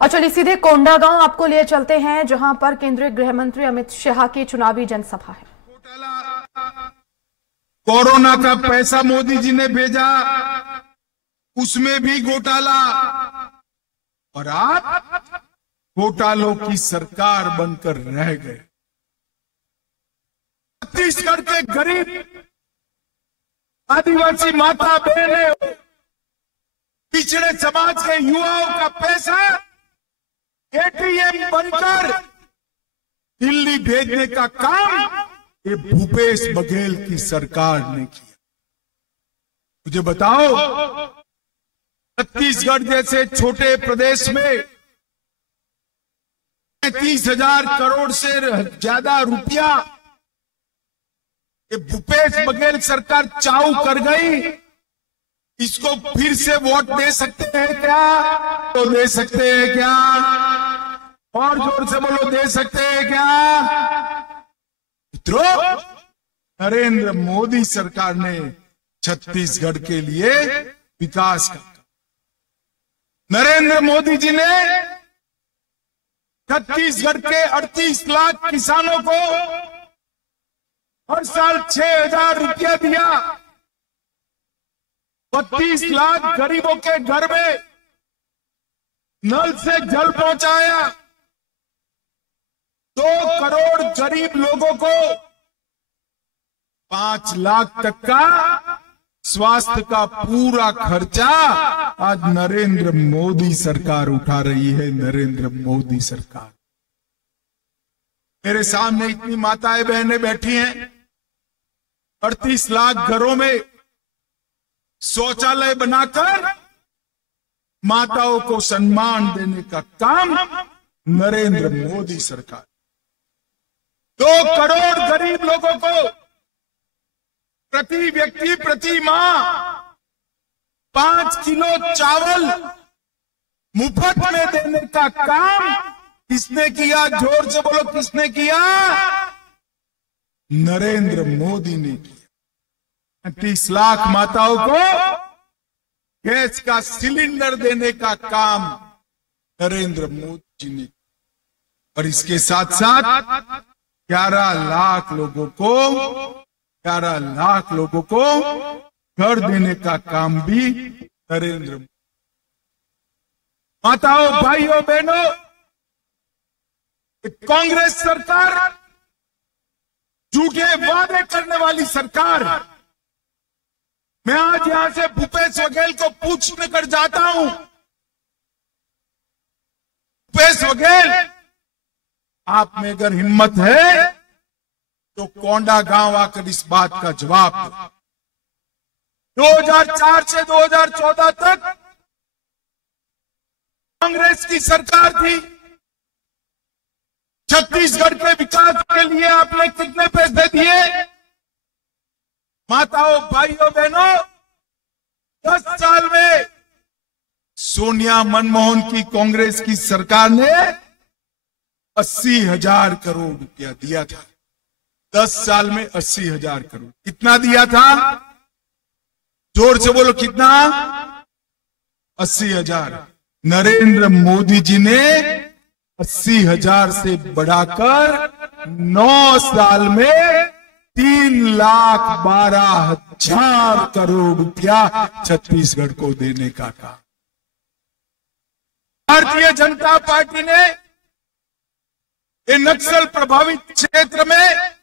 और चलिए सीधे कोंडागांव आपको लिए चलते हैं, जहां पर केंद्रीय गृह मंत्री अमित शाह की चुनावी जनसभा है। कोरोना का पैसा मोदी जी ने भेजा, उसमें भी घोटाला, और आप घोटालों की सरकार बनकर रह गए। छत्तीसगढ़ के गरीब आदिवासी माता बहनें, पिछड़े समाज के युवाओं का पैसा एटीएम बनकर दिल्ली भेजने का काम ये भूपेश बघेल की सरकार ने किया। मुझे बताओ, छत्तीसगढ़ जैसे छोटे प्रदेश में 30,000 करोड़ से ज्यादा रुपया ये भूपेश बघेल सरकार चाऊ कर गई। इसको फिर से वोट दे सकते हैं क्या? तो दे सकते हैं क्या? और जोर से बोलो, दे सकते हैं क्या? मित्रों, नरेंद्र मोदी सरकार ने छत्तीसगढ़ के लिए विकास का, नरेंद्र मोदी जी ने छत्तीसगढ़ के 38 लाख किसानों को हर साल 6,000 रुपया दिया। 32 लाख गरीबों के घर में नल से जल पहुंचाया। 2 करोड़ गरीब लोगों को 5 लाख तक का स्वास्थ्य का पूरा खर्चा आज नरेंद्र मोदी सरकार उठा रही है। नरेंद्र मोदी सरकार। मेरे सामने इतनी माताएं बहनें बैठी हैं, 38 लाख घरों में शौचालय बनाकर माताओं को सम्मान देने का काम नरेंद्र मोदी सरकार। 2 करोड़ गरीब लोगों को प्रति व्यक्ति प्रति माह 5 किलो चावल मुफ्त में देने का काम किसने किया? जोर से बोलो, किसने किया? नरेंद्र मोदी ने किया। 30 लाख माताओं को गैस का सिलेंडर देने का काम नरेंद्र मोदी जी ने। और इसके साथ साथ 11 लाख लोगों को घर देने का काम भी नरेंद्र मोदी। माताओं, भाइयों, बहनों, कांग्रेस सरकार झूठे वादे करने वाली सरकार। मैं आज यहां से भूपेश बघेल को पूछने कर जाता हूं, भूपेश बघेल, आप में अगर हिम्मत है तो कोंडागांव आकर इस बात का जवाब दो। 2004 से 2014 तक कांग्रेस की सरकार थी। छत्तीसगढ़ के विकास के लिए आपने कितने पैसे दिए? माताओं, भाइयों, बहनों, 10 साल में सोनिया मनमोहन की कांग्रेस की सरकार ने 80,000 करोड़ रुपया दिया था। 10 साल में 80,000 करोड़। कितना दिया था? जोर से बोलो, कितना? 80,000। नरेंद्र मोदी जी ने 80,000 से बढ़ाकर 9 साल में 3,12,000 करोड़ रुपया छत्तीसगढ़ को देने का काम। भारतीय जनता पार्टी ने नक्सल प्रभावित क्षेत्र में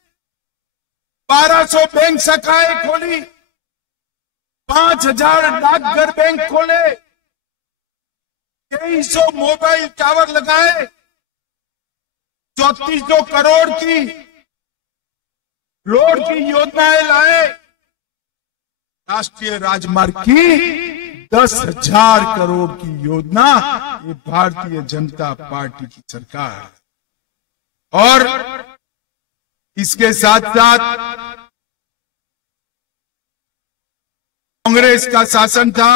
1200 बैंक शाखाएं खोली, 5,000 डाकघर बैंक खोले, 2300 मोबाइल टावर लगाए, 3400 करोड़ की रोड की योजनाएं लाए, राष्ट्रीय राजमार्ग की 10,000 करोड़ की योजना ये भारतीय जनता पार्टी की सरकार है। और इसके साथ साथ कांग्रेस का शासन था,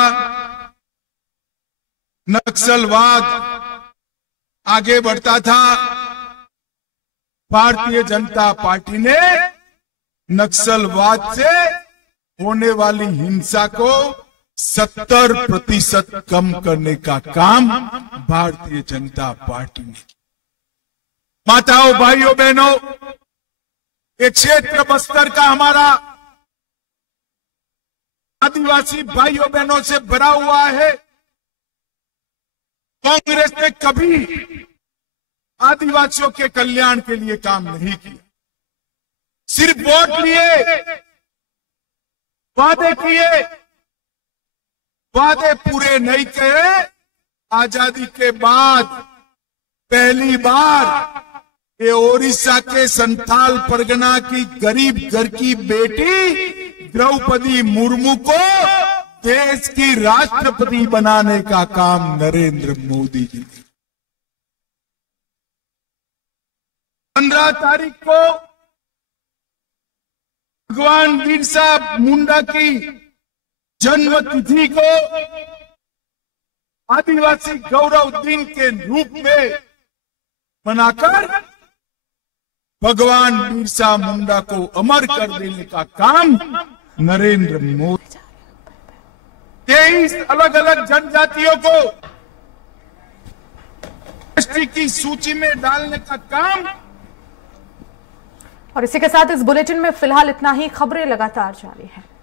नक्सलवाद आगे बढ़ता था। भारतीय जनता पार्टी ने नक्सलवाद से होने वाली हिंसा को 70% कम करने का काम भारतीय जनता पार्टी ने किया। माताओं, भाइयों, बहनों, ये क्षेत्र बस्तर का हमारा आदिवासी भाइयों बहनों से भरा हुआ है। कांग्रेस ने कभी आदिवासियों के कल्याण के लिए काम नहीं किया। सिर्फ वोट लिए, वादे किए, वादे पूरे नहीं किए। आजादी के बाद पहली बार ये ओडिशा के संथाल परगना की गरीब घर की बेटी द्रौपदी मुर्मू को देश की राष्ट्रपति बनाने का काम नरेंद्र मोदी जी ने। 15 तारीख को भगवान बिरसा मुंडा की जन्म तिथि को आदिवासी गौरव दिन के रूप में मनाकर भगवान बिरसा मुंडा को अमर कर देने का काम नरेंद्र मोदी। 23 अलग अलग जनजातियों को एसटी की सूची में डालने का काम। और इसी के साथ इस बुलेटिन में फिलहाल इतना ही। खबरें लगातार जारी हैं।